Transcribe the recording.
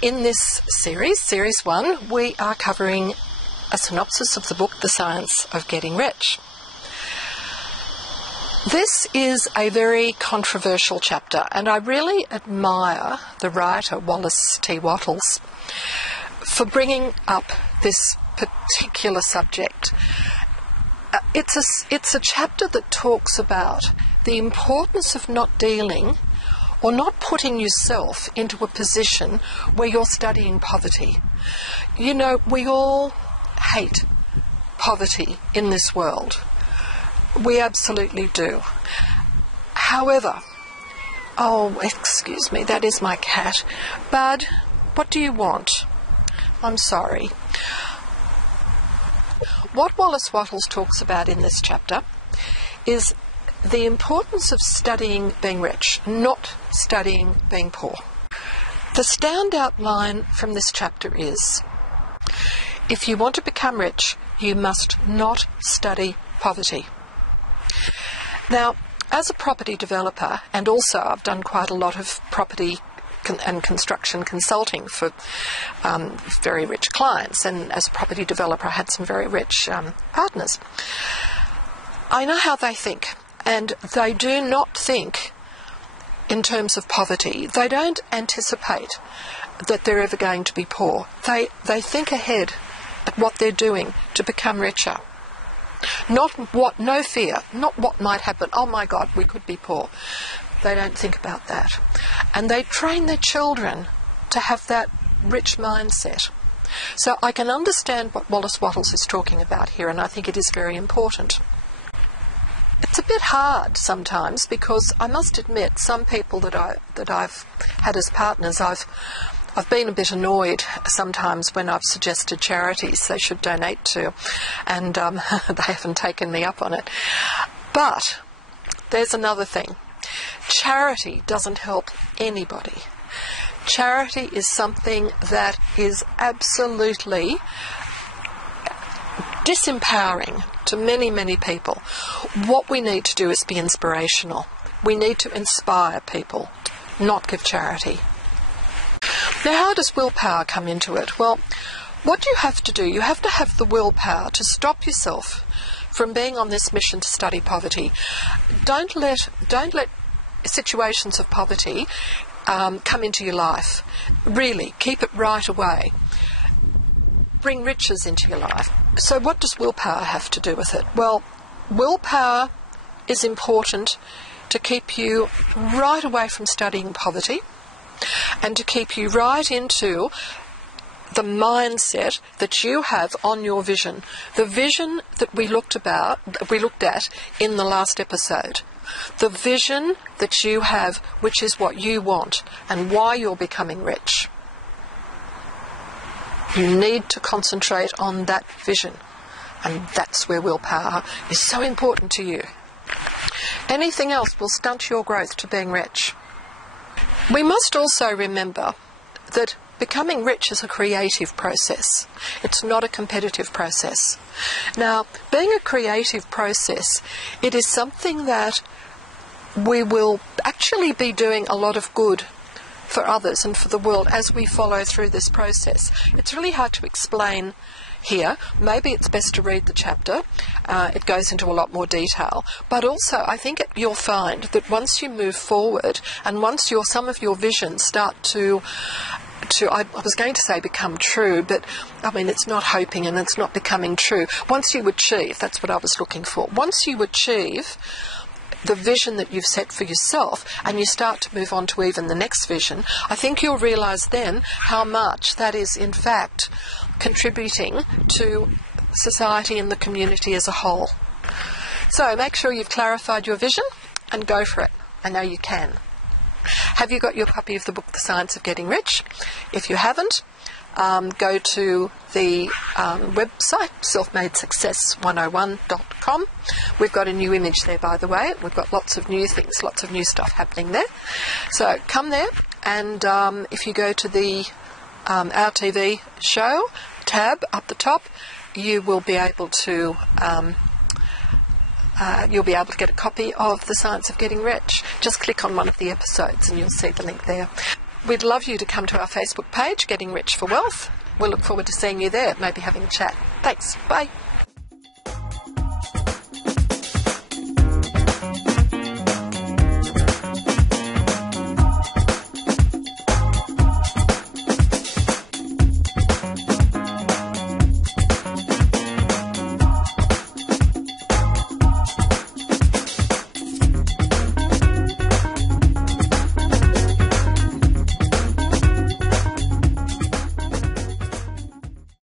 In this series, Series 1, we are covering a synopsis of the book, The Science of Getting Rich. This is a very controversial chapter, and I really admire the writer, Wallace T. Wattles, for bringing up this particular subject. It's a chapter that talks about the importance of not dealing or not putting yourself into a position where you're studying poverty. You know, we all hate poverty in this world. We absolutely do. However, oh, excuse me, that is my cat. Bud, what do you want? I'm sorry. What Wallace Wattles talks about in this chapter is the importance of studying being rich, not studying being poor. The standout line from this chapter is, if you want to become rich, you must not study poverty. Now, as a property developer, and also I've done quite a lot of property and construction consulting for very rich clients, and as a property developer I had some very rich partners. I know how they think, and they do not think in terms of poverty. They don't anticipate that they're ever going to be poor. They think ahead at what they're doing to become richer. No fear, not what might happen. Oh my God, we could be poor. They don't think about that. And they train their children to have that rich mindset. So I can understand what Wallace Wattles is talking about here, and I think it is very important. It's a bit hard sometimes, because I must admit, some people that I've had as partners, I've been a bit annoyed sometimes when I've suggested charities they should donate to, and they haven't taken me up on it. But there's another thing. Charity doesn't help anybody. Charity is something that is absolutely disempowering to many, many people. What we need to do is be inspirational. We need to inspire people, not give charity. Now, how does willpower come into it? Well, what you have to do, you have to have the willpower to stop yourself from being on this mission to study poverty. Don't let situations of poverty come into your life. Really, keep it right away. Bring riches into your life. So what does willpower have to do with it? Well, willpower is important to keep you right away from studying poverty, and to keep you right into the mindset that you have on your vision. The vision that we looked at in the last episode. The vision that you have, which is what you want and why you're becoming rich. You need to concentrate on that vision, and that's where willpower is so important to you. Anything else will stunt your growth to being rich. We must also remember that becoming rich is a creative process. It's not a competitive process. Now, being a creative process, it is something that we will actually be doing a lot of good for others and for the world as we follow through this process. It's really hard to explain here. Maybe it's best to read the chapter. It goes into a lot more detail. But also, I think you'll find that once you move forward, and once some of your visions start to I was going to say become true, but I mean, it's not hoping and it's not becoming true. Once you achieve, that's what I was looking for. Once you achieve the vision that you've set for yourself, and you start to move on to even the next vision, I think you'll realise then how much that is in fact contributing to society and the community as a whole. So make sure you've clarified your vision and go for it. I know you can. Have you got your copy of the book, The Science of Getting Rich? If you haven't, go to the website, selfmadesuccess101.com. We've got a new image there, by the way. We've got lots of new things, lots of new stuff happening there. So come there, and if you go to the Our TV show tab up the top, you will be able to get a copy of The Science of Getting Rich. Just click on one of the episodes and you'll see the link there. We'd love you to come to our Facebook page, Getting Rich for Wealth. We'll look forward to seeing you there, maybe having a chat. Thanks. Bye.